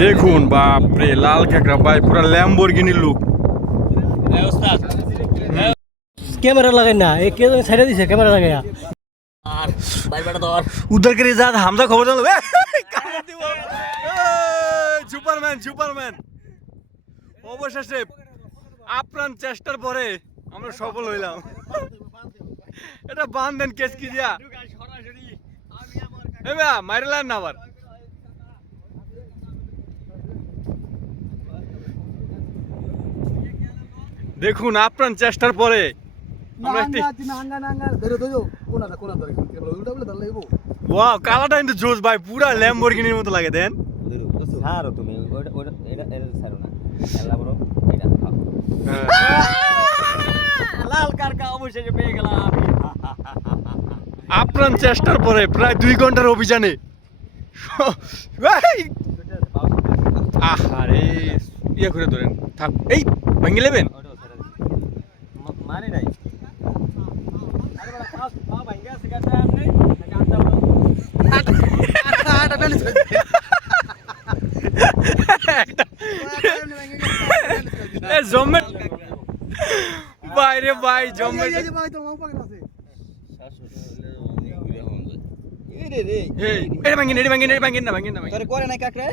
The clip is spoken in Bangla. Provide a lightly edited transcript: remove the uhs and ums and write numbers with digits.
দেখুন বাপরে লাল কাঁকড়া ভাই পুরো ল্যাম্বরগিনি লুক। ক্যামেরা লাগাই না এ কে সাইডে দিছে ক্যামেরা লাগাইয়া আর ভাই বেটা ধর উদ্ধার করে যা হামজা খবর জানো সুপারম্যান সুপারম্যান। অবশেষে আপ্রাণ চেষ্টার পরে আমরা সফল হইলাম। এটা বান্ধেন কেস কি দিয়া মাইরলেন না আবার। দেখুন আপ্রাণ চেষ্টার পরে আমরা একটি ওয়াও কালাটা কিন্তু জোস ভাই পুরা ল্যাম্বরগিনির মতো লাগে দেন। ছাড়ো তুমি ওটা ওটা এটা এটা ছাড়ো না খেলা বড় এটা লাল কারকা অবশেষে পেয়ে গেলাম। আপ্রাণ চেষ্টার পরে প্রায় 2 ঘন্টার অভিযানে আহারে ইয়ে করে ধরেন থাক এই ভেঙে নেবেন। মানে নাই জমে বাইরে ভাই জমে এটা ভাঙিন না ভাঙিন না ভাঙিন না করে নাই কাকড়া